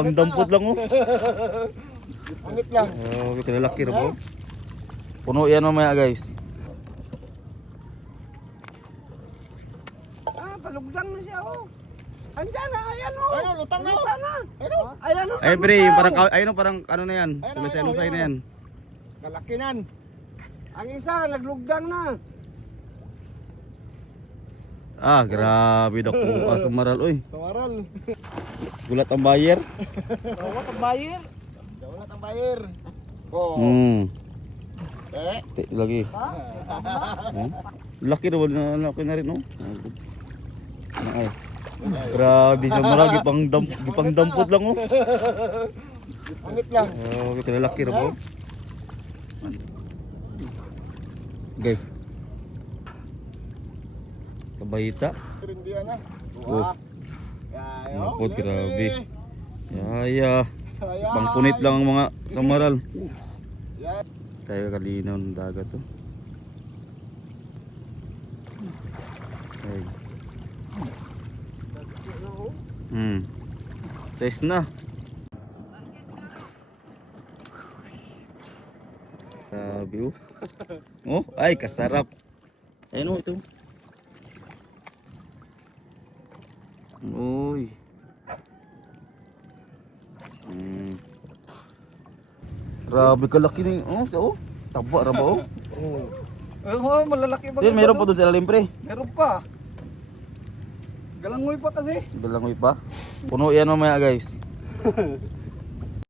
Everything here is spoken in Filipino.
gipang dampot lang oh. Pangit lang. Oh, kalalaki ra po. Puno yan mamaya guys. Ah, palugdang na siya, oh. Andyan na, ayan, oh. Ayun, lutang na. Lutang na. Ayun, oh. Ayan, oh. Ay pre, parang ayun oh, parang ano na yan. Ayun, na yan. Kalakinan. Ang isa, naglugdang na. Ah, grabe dako ka sumaral oy. Sawaral. Gulat ang buyer. Rawat ang bayer. Wala tang bayar. Oh. Hmm. Eh. Ti lagi. Ha? Hmm? Laki na na laki na rin no. Ay. Grabe siya maragi pang dam, gipang dampot lang oh. Pangit lang. Oh, kalalaki ra po. Okay. Rindihan na. Oh. Napod, grabe. Yaya. Pangpunit lang ang mga samaral. Kaya kalinaw ng dagat to. Ay. Hmm. Size na. Grabe oh. Oh, ay kasarap. Ayun oh ito. Uy. Hmm. Grabe kalaki ni. Oh, sa oh. Taba ra ba oh? Oh. Oh, malalaki ba? Yan, meron pa doon sa lalim pre. Meron pa. Galangoy pa kasi. Dalangoy pa. Puno yan mamaya guys.